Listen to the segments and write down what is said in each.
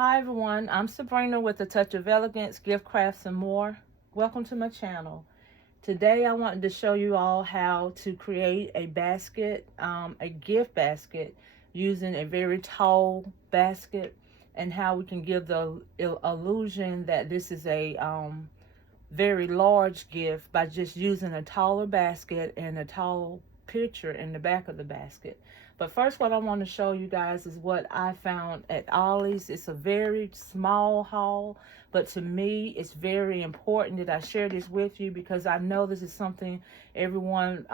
Hi everyone, I'm Sabrina with A Touch of Elegance, Gift Crafts and More. Welcome to my channel. Today I wanted to show you all how to create a basket, a gift basket using a very tall basket, and how we can give the illusion that this is a very large gift by just using a taller basket and a tall picture in the back of the basket. But first, what I want to show you guys is what I found at Ollie's. It's a very small haul, but to me it's very important that I share this with you because I know this is something everyone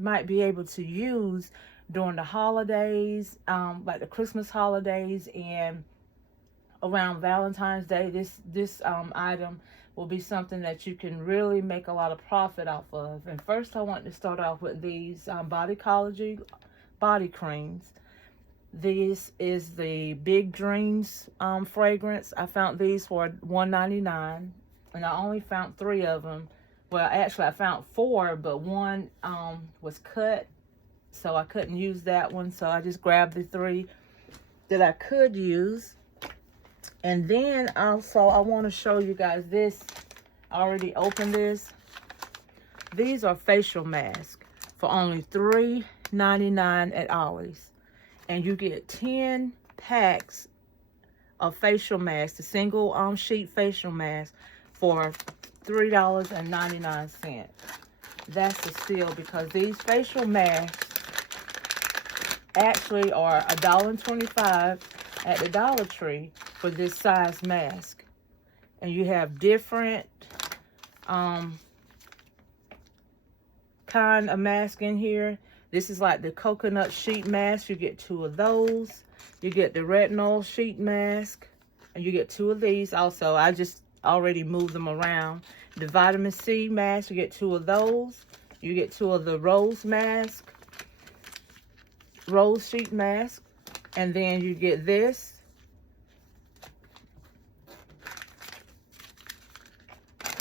might be able to use during the holidays, like the Christmas holidays and around Valentine's Day. This item will be something that you can really make a lot of profit off of. And first I want to start off with these Bodycology body creams. This is the Big Dreams fragrance. I found these for $1.99, and I only found 3 of them. Well, actually I found 4, but one was cut, so I couldn't use that one, so I just grabbed the 3 that I could use. And then also I want to show you guys this. I already opened this. These are facial masks for only $3.99 at Ollie's, and you get 10 packs of facial masks, the single sheet facial mask, for $3.99. That's a steal because these facial masks actually are $1.25 at the Dollar Tree for this size mask. And you have different kind of mask in here. This is like the coconut sheet mask. You get 2 of those. You get the retinol sheet mask, and you get 2 of these also. I just already moved them around. The vitamin C mask, you get 2 of those. You get 2 of the rose sheet mask, and then you get this.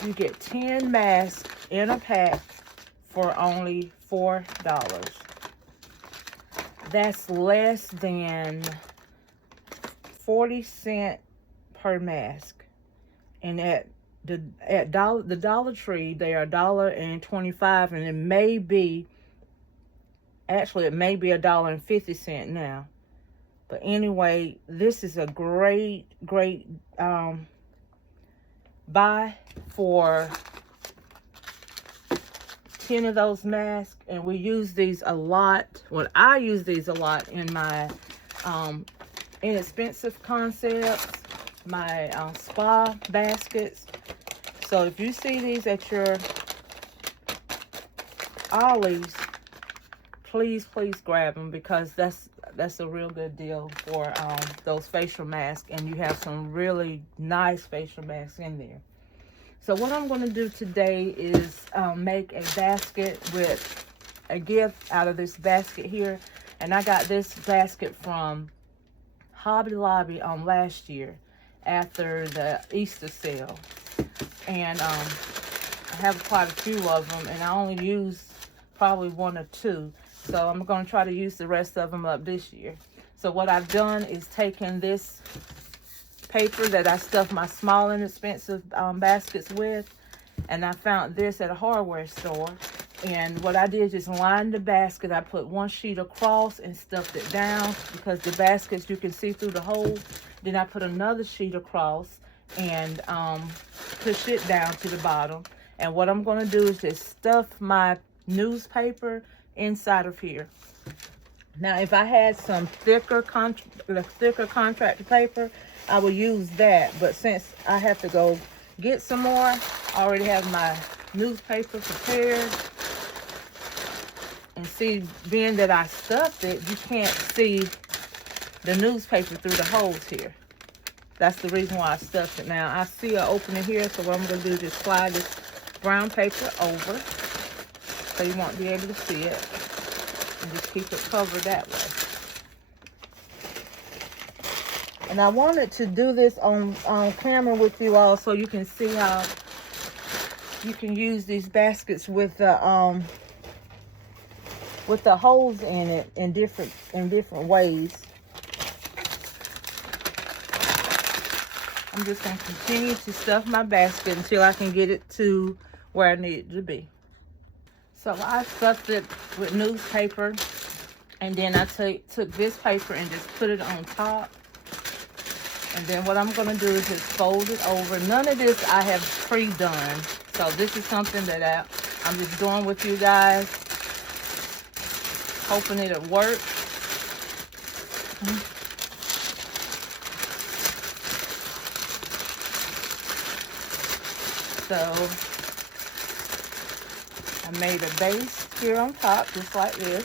You get 10 masks in a pack for only $4. That's less than 40 cents per mask. And at the Dollar Tree, they are $1.25, and it may be $1.50 now. But anyway, this is a great buy for 10 of those masks. And we use these a lot. Well, I use these a lot in my inexpensive concepts, my spa baskets. So if you see these at your Ollie's, please grab them, because that's a real good deal for those facial masks, and you have some really nice facial masks in there. So what I'm going to do today is make a basket with a gift out of this basket here. And I got this basket from Hobby Lobby last year after the Easter sale. And I have quite a few of them, and I only used probably 1 or 2. So I'm going to try to use the rest of them up this year. So what I've done is taken this paper that I stuffed my small inexpensive baskets with, and I found this at a hardware store. And what I did is just line the basket. I put 1 sheet across and stuffed it down, because the baskets you can see through the hole. Then I put another sheet across and push it down to the bottom. And what I'm going to do is just stuff my newspaper inside of here. Now, if I had some thicker contract paper, I would use that. But since I have to go get some more, I already have my newspaper prepared. And see, being that I stuffed it, you can't see the newspaper through the holes here. That's the reason why I stuffed it. Now, I see an opening here, so what I'm going to do is just slide this brown paper over, so you won't be able to see it. And just keep it covered that way. And I wanted to do this on camera with you all, so you can see how you can use these baskets with the holes in it in different ways. I'm just going to continue to stuff my basket until I can get it to where I need it to be. So I stuffed it with newspaper, and then I took this paper and just put it on top. And then what I'm going to do is just fold it over. None of this I have pre-done. So this is something that I'm just doing with you guys, hoping it'll work. So I made a base here on top, just like this.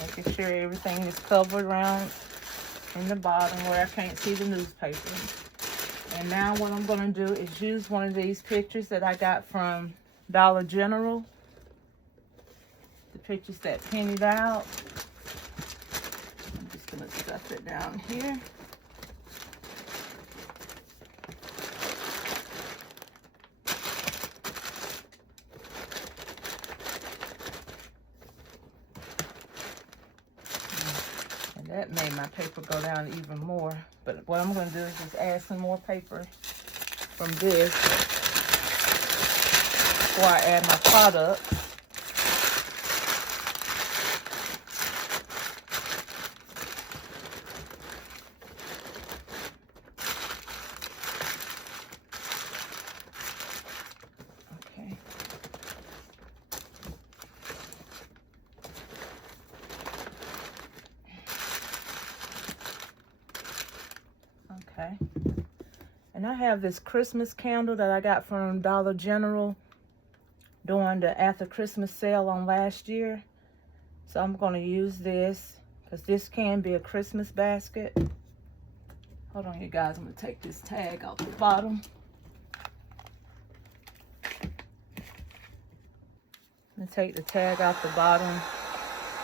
Making sure everything is covered around in the bottom where I can't see the newspaper. And now what I'm going to do is use one of these pictures that I got from Dollar General. The pictures that pennied out. I'm just going to stuff it down here. That made my paper go down even more. But what I'm going to do is just add some more paper from this before I add my product. Okay. Okay, and I have this Christmas candle that I got from Dollar General during the after Christmas sale on last year. So I'm going to use this because this can be a Christmas basket. Hold on, you guys, I'm going to take this tag off the bottom. I'm going to take the tag off the bottom.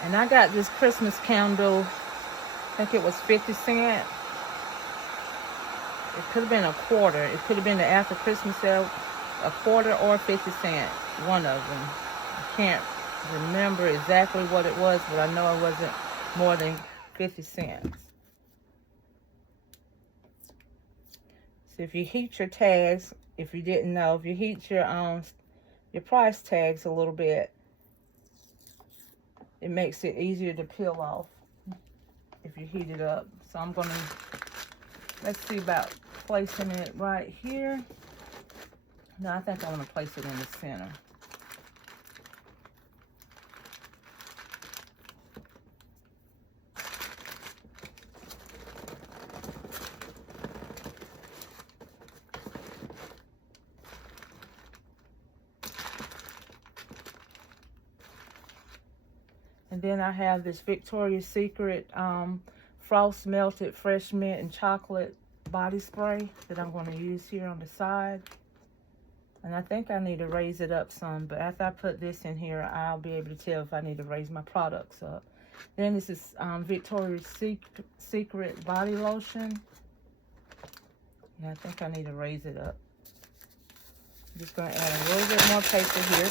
And I got this Christmas candle, I think it was 50 cents. It could have been a quarter. It could have been the after Christmas sale, a quarter or 50 cents. One of them. I can't remember exactly what it was, but I know it wasn't more than 50 cents. So if you heat your tags, if you didn't know, if you heat your price tags a little bit, it makes it easier to peel off if you heat it up. So I'm gonna, let's see about placing it right here. No, I think I want to place it in the center. And then I have this Victoria's Secret Frost Melted Fresh Mint and Chocolate body spray that I'm going to use here on the side. And I think I need to raise it up some, but after I put this in here, I'll be able to tell if I need to raise my products up. Then this is Victoria's Secret body lotion. Yeah, I think I need to raise it up. I'm just going to add a little bit more paper here.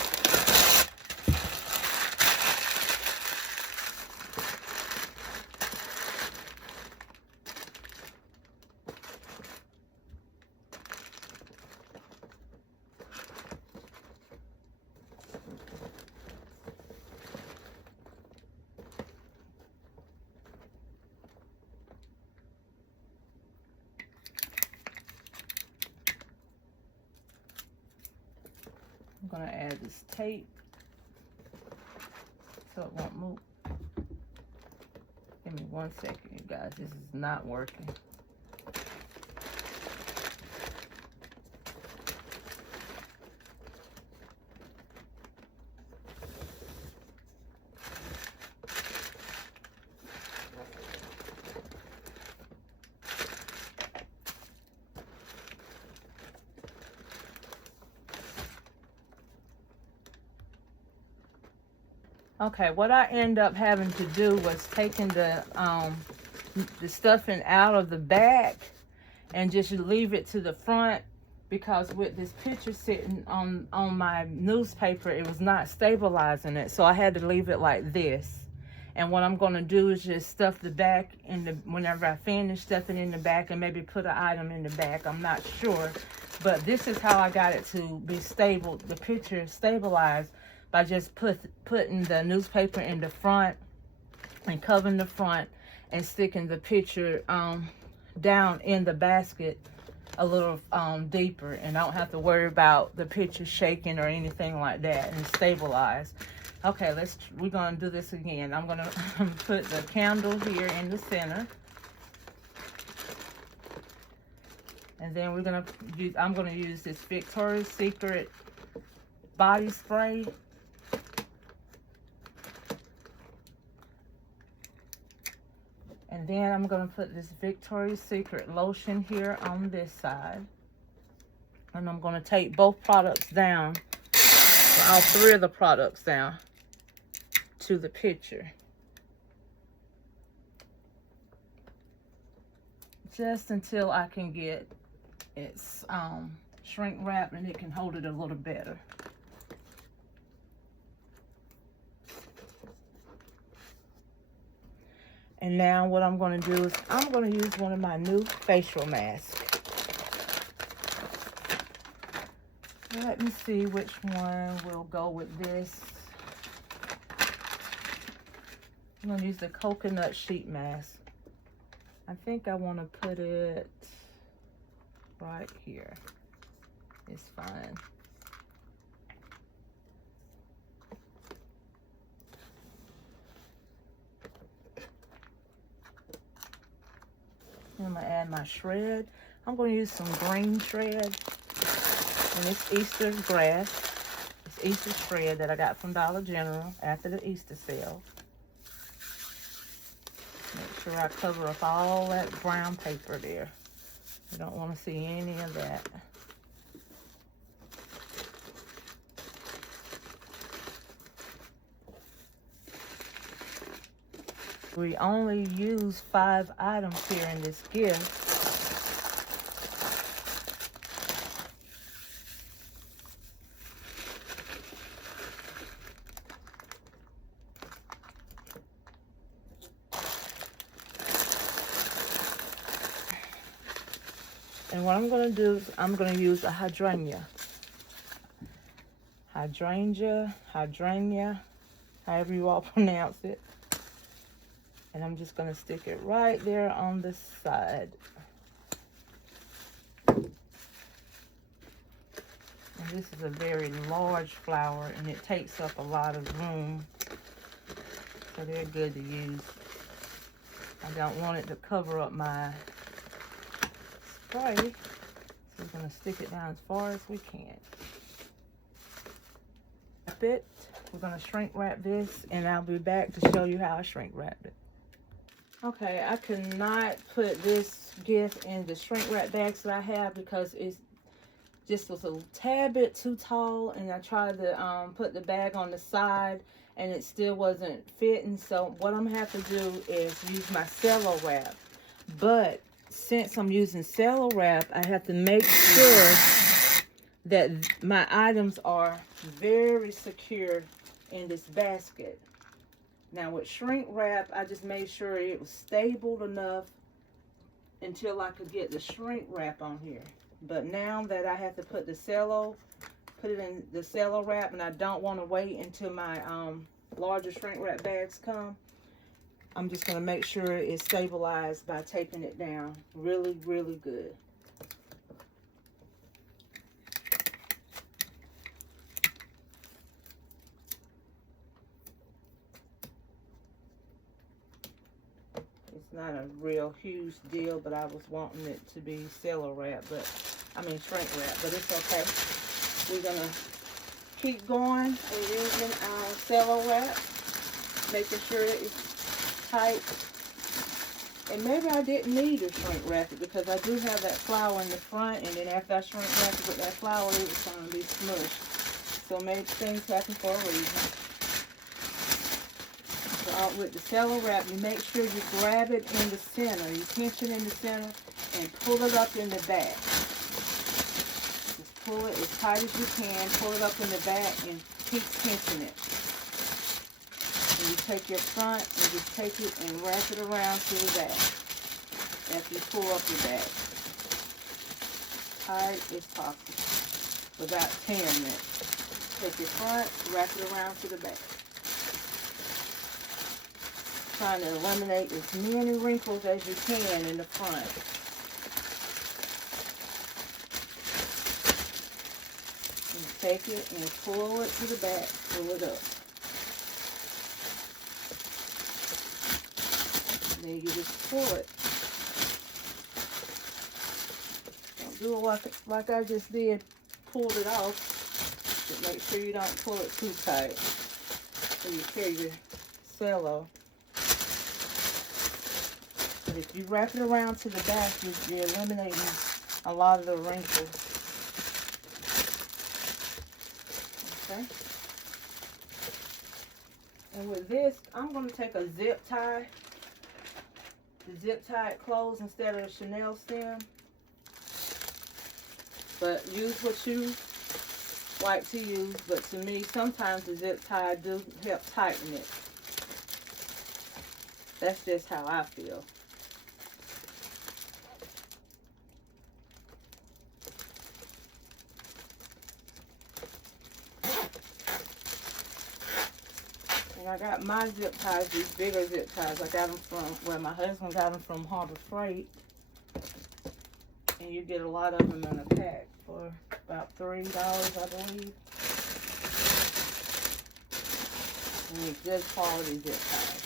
I'm going to add this tape so it won't move. Give me 1 second, you guys. This is not working. Okay, what I end up having to do was taking the stuffing out of the back and just leave it to the front, because with this picture sitting on my newspaper, it was not stabilizing it. So I had to leave it like this. And what I'm going to do is just stuff the back in the, whenever I finish, stuff it in the back and maybe put an item in the back. I'm not sure. But this is how I got it to be stable, the picture stabilized, by just putting the newspaper in the front and covering the front and sticking the picture down in the basket a little deeper, and I don't have to worry about the picture shaking or anything like that, and stabilize. Okay, we're gonna do this again. I'm gonna put the candle here in the center, and then I'm gonna use this Victoria's Secret body spray. And then I'm going to put this Victoria's Secret lotion here on this side. And I'm going to take both products down, all three of the products down to the picture. Just until I can get its shrink wrap and it can hold it a little better. And now what I'm going to do is I'm going to use one of my new facial masks. Let me see which one will go with this. I'm going to use the coconut sheet mask. I think I want to put it right here. It's fine. I'm going to add my shred. I'm going to use some green shred. And it's Easter grass. It's Easter shred that I got from Dollar General after the Easter sale. Make sure I cover up all that brown paper there. I don't want to see any of that. We only use 5 items here in this gift. And what I'm going to do is I'm going to use a hydrangea, however you all pronounce it. And I'm just going to stick it right there on the side. And this is a very large flower, and it takes up a lot of room. So they're good to use. I don't want it to cover up my spray. So we're going to stick it down as far as we can. Wrap it. We're going to shrink wrap this, and I'll be back to show you how I shrink wrap it. Okay, I cannot put this gift in the shrink wrap bags that I have because it's just was a tad bit too tall, and I tried to put the bag on the side and it still wasn't fitting. So what I'm gonna have to do is use my cello wrap. But since I'm using cello wrap, I have to make sure that my items are very secure in this basket. Now with shrink wrap, I just made sure it was stable enough until I could get the shrink wrap on here. But now that I have to put it in the cello wrap, and I don't want to wait until my larger shrink wrap bags come, I'm just going to make sure it's stabilized by taping it down really, really good. Not a real huge deal, but I was wanting it to be cello wrap, shrink wrap, but it's okay. We're gonna keep going and using our cello wrap, making sure it's tight. And maybe I didn't need to shrink wrap it because I do have that flower in the front, and then after I shrink wrap it with that flower, it was gonna be smushed. So maybe things happen for a reason. With the cello wrap, you make sure you grab it in the center. You pinch it in the center and pull it up in the back. Just pull it as tight as you can. Pull it up in the back and keep pinching it. And you take your front and just take it and wrap it around to the back. After you pull up your back, tight as possible, without tearing it. Take your front, wrap it around to the back. Trying to eliminate as many wrinkles as you can in the front. And take it and pull it to the back, pull it up. Then you just pull it. Don't do it like I just did, pulled it off. But make sure you don't pull it too tight so you tear your cello. But if you wrap it around to the back, you're eliminating a lot of the wrinkles. Okay. And with this, I'm going to take a zip tie. The zip tie it closed instead of a Chanel stem. But use what you like to use. But to me, sometimes the zip tie do help tighten it. That's just how I feel. And I got my zip ties, these bigger zip ties. I got them from, well, my husband got them from Harbor Freight. And you get a lot of them in a pack for about $3, I believe. And these good quality zip ties.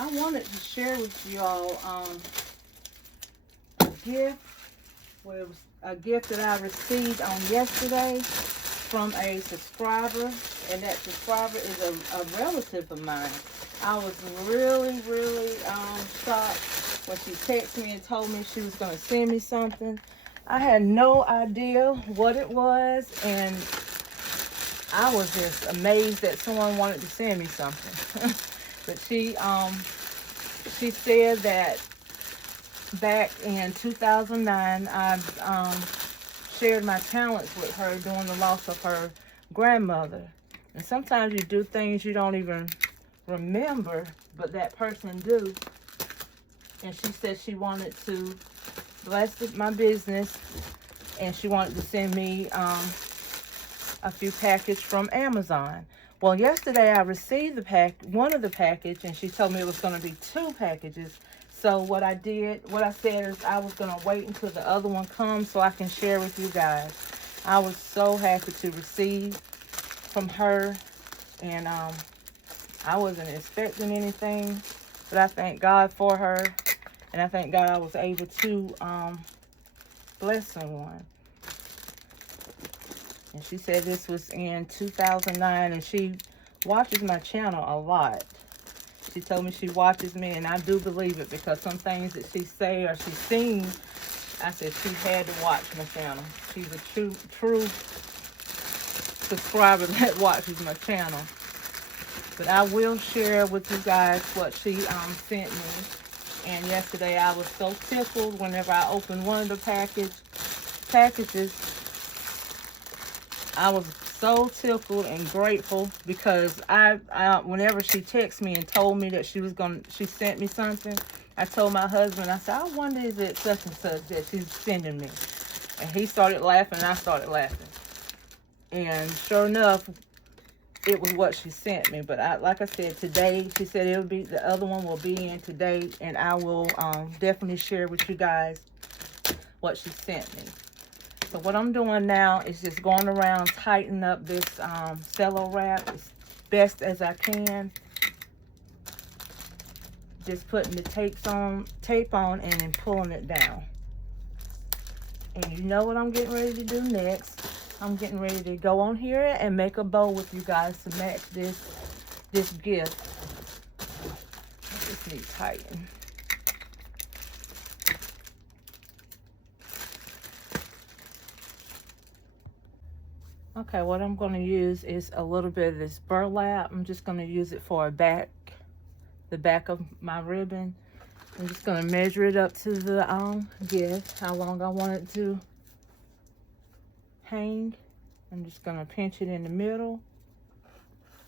I wanted to share with you all a gift. Well, it was a gift that I received on yesterday from a subscriber, and that subscriber is a relative of mine. I was really shocked when she texted me and told me she was going to send me something. I had no idea what it was, and I was just amazed that someone wanted to send me something. But she said that back in 2009, I shared my talents with her during the loss of her grandmother. And sometimes you do things you don't even remember, but that person do. And she said she wanted to bless my business, and she wanted to send me a few packages from Amazon. Well, yesterday I received one of the package, and she told me it was going to be 2 packages. So what I said is I was going to wait until the other one comes so I can share with you guys. I was so happy to receive from her, and I wasn't expecting anything, but I thank God for her, and I thank God I was able to bless someone. And she said this was in 2009, and she watches my channel a lot. She told me she watches me, and I do believe it, because some things that she say or she's seen, I said she had to watch my channel. She's a true subscriber that watches my channel. But I will share with you guys what she sent me. And yesterday I was so tickled whenever I opened one of the packages. I was so tickled and grateful, because I whenever she texted me and told me that she sent me something, I told my husband, I said, I wonder is it such and such that she's sending me. And he started laughing, and I started laughing. And sure enough, it was what she sent me. But like I said, today, she said the other one will be in today, and I will definitely share with you guys what she sent me. So what I'm doing now is just going around tightening up this cello wrap as best as I can. Just putting the tape on and then pulling it down. And you know what I'm getting ready to do next. I'm getting ready to go on here and make a bow with you guys to match this gift. I just need to tighten. Okay, what I'm going to use is a little bit of this burlap. I'm just going to use it for the back of my ribbon. I'm just going to measure it up to the gift, how long I want it to hang. I'm just gonna pinch it in the middle,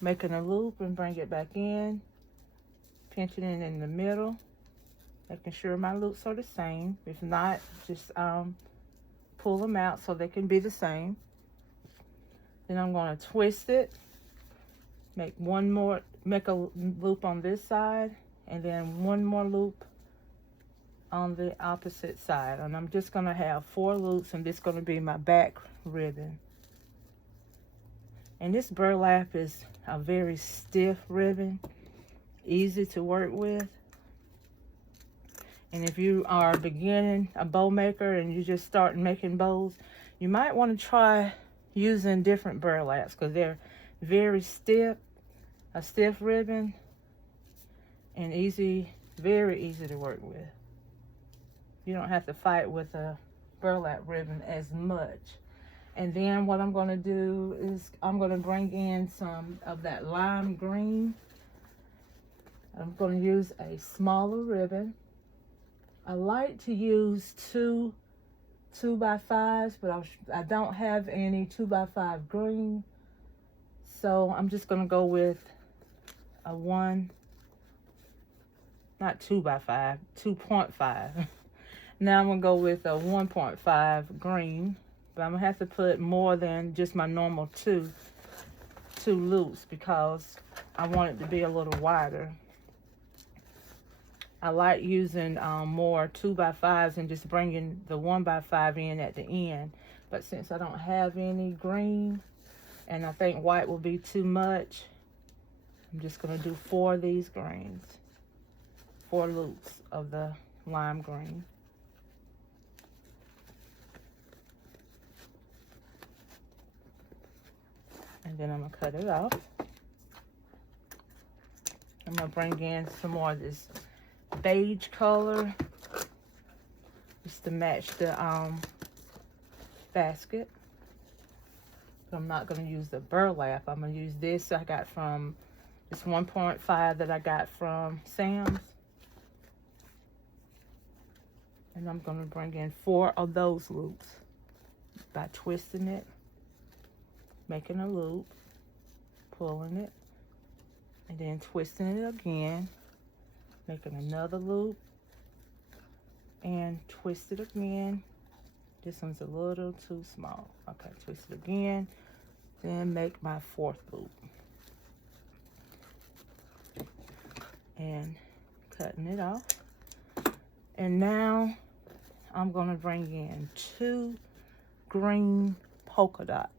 making a loop and bring it back in, pinching it in the middle, making sure my loops are the same. If not, just pull them out so they can be the same. Then I'm going to twist it, make a loop on this side, and then one more loop on the opposite side. And I'm just going to have 4 loops, and this is going to be my back ribbon. And this burlap is a very stiff ribbon, easy to work with. And if you are beginning a bow maker and you just start making bows, you might want to try using different burlaps because they're very stiff, a stiff ribbon, and very easy to work with. You don't have to fight with a burlap ribbon as much. And then what I'm going to do is I'm going to bring in some of that lime green. I'm going to use a smaller ribbon. I like to use 2 2x5s, but I don't have any 2x5 green. So I'm just going to go with a 2.5. Now I'm going to go with a 1.5 green, but I'm going to have to put more than just my normal 2 loops because I want it to be a little wider. I like using more 2x5s and just bringing the 1x5 in at the end. But since I don't have any green and I think white will be too much, I'm just going to do 4 of these greens. 4 loops of the lime green. And then I'm going to cut it off. I'm going to bring in some more of this beige color just to match the basket. But I'm not going to use the burlap. I'm going to use this I got from this 1.5 that I got from Sam's. And I'm going to bring in 4 of those loops by twisting it, making a loop, pulling it, and then twisting it again, making another loop, and twist it again. This one's a little too small. Okay, twist it again, then make my 4th loop. And cutting it off. And now I'm gonna bring in 2 green polka dot,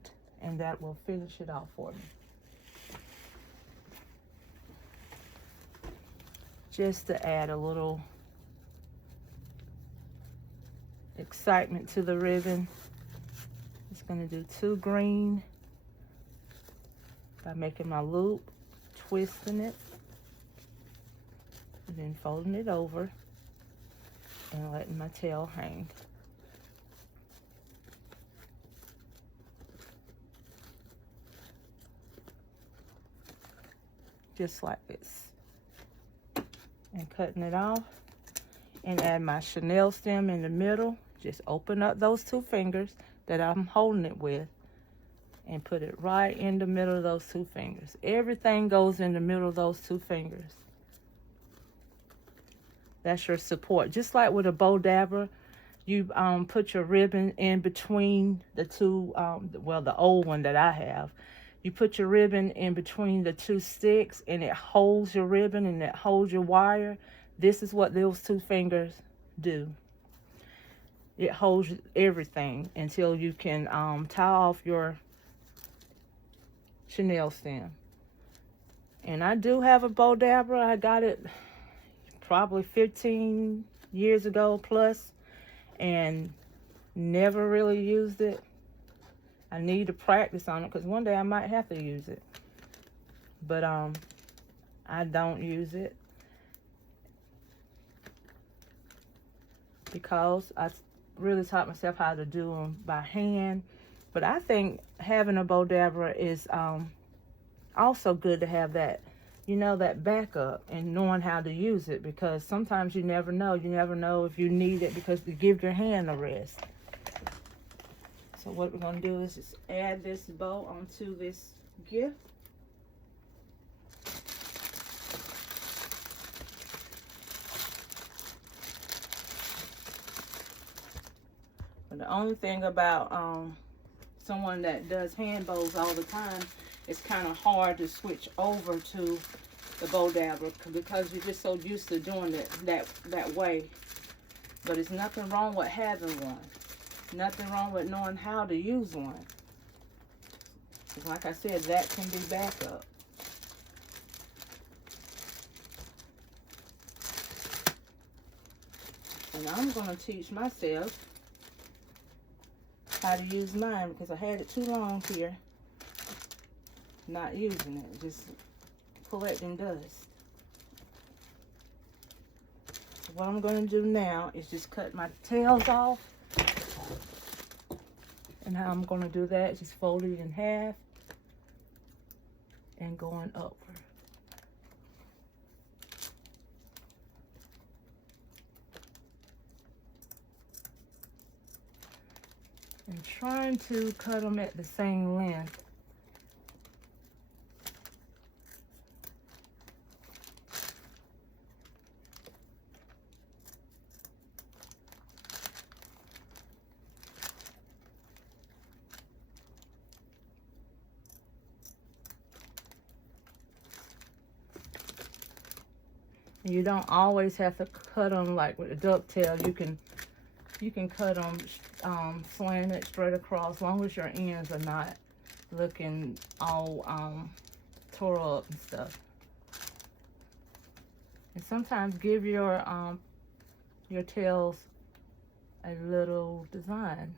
and that will finish it off for me. Just to add a little excitement to the ribbon. Just gonna do 2 green by making my loop, twisting it, and then folding it over and letting my tail hang. Just like this. And cutting it off and add my chenille stem in the middle. Just open up those 2 fingers that I'm holding it with and put it right in the middle of those 2 fingers. Everything goes in the middle of those 2 fingers. That's your support. Just like with a bow dabber, you put your ribbon in between the 2, well, the old one that I have. You put your ribbon in between the 2 sticks and it holds your ribbon and it holds your wire. This is what those 2 fingers do. It holds everything until you can tie off your chenille stem. And I do have a bow dabber. I got it probably 15 years ago plus and never really used it. I need to practice on it because one day I might have to use it. But I don't use it because I really taught myself how to do them by hand. But I think having a bow dabber is also good to have that, you know, that backup and knowing how to use it, because sometimes you never know. You never know if you need it because to give your hand a rest. So what we're going to do is just add this bow onto this gift. But the only thing about someone that does hand bows all the time, it's kind of hard to switch over to the bow dabber because you're just so used to doing it that way. But it's nothing wrong with having one. Nothing wrong with knowing how to use one. Because like I said, that can be backup. And I'm going to teach myself how to use mine because I had it too long here not using it, just collecting dust. So what I'm going to do now is just cut my tails off. And how I'm going to do that is just fold it in half and going upward. And trying to cut them at the same length. You don't always have to cut them like with a ducktail. You can cut them slanted straight across, as long as your ends are not looking all tore up and stuff. And sometimes give your tails a little design.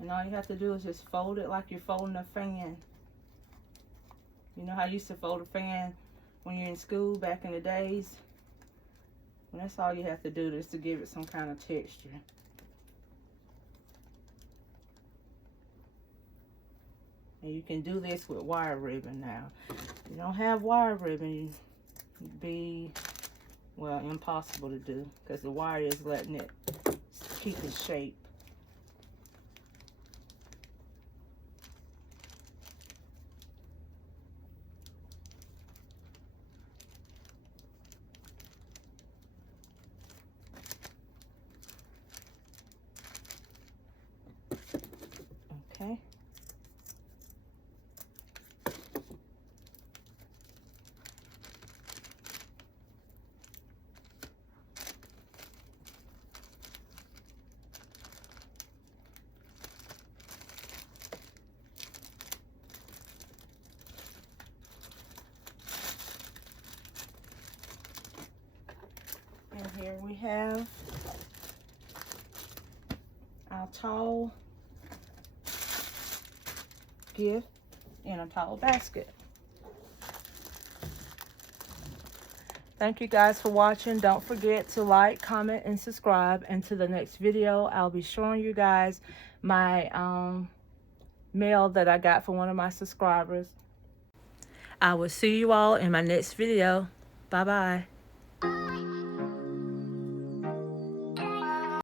And all you have to do is just fold it like you're folding a fan. You know how you used to fold a fan when you're in school back in the days? And that's all you have to do is to give it some kind of texture. And you can do this with wire ribbon now. If you don't have wire ribbon, it'd be, well, impossible to do because the wire is letting it keep its shape. Okay. And here we have our tall gift in a tall basket. Thank you guys for watching. Don't forget to like, comment, and subscribe. And to the next video, I'll be showing you guys my mail that I got from one of my subscribers. I will see you all in my next video. Bye-bye.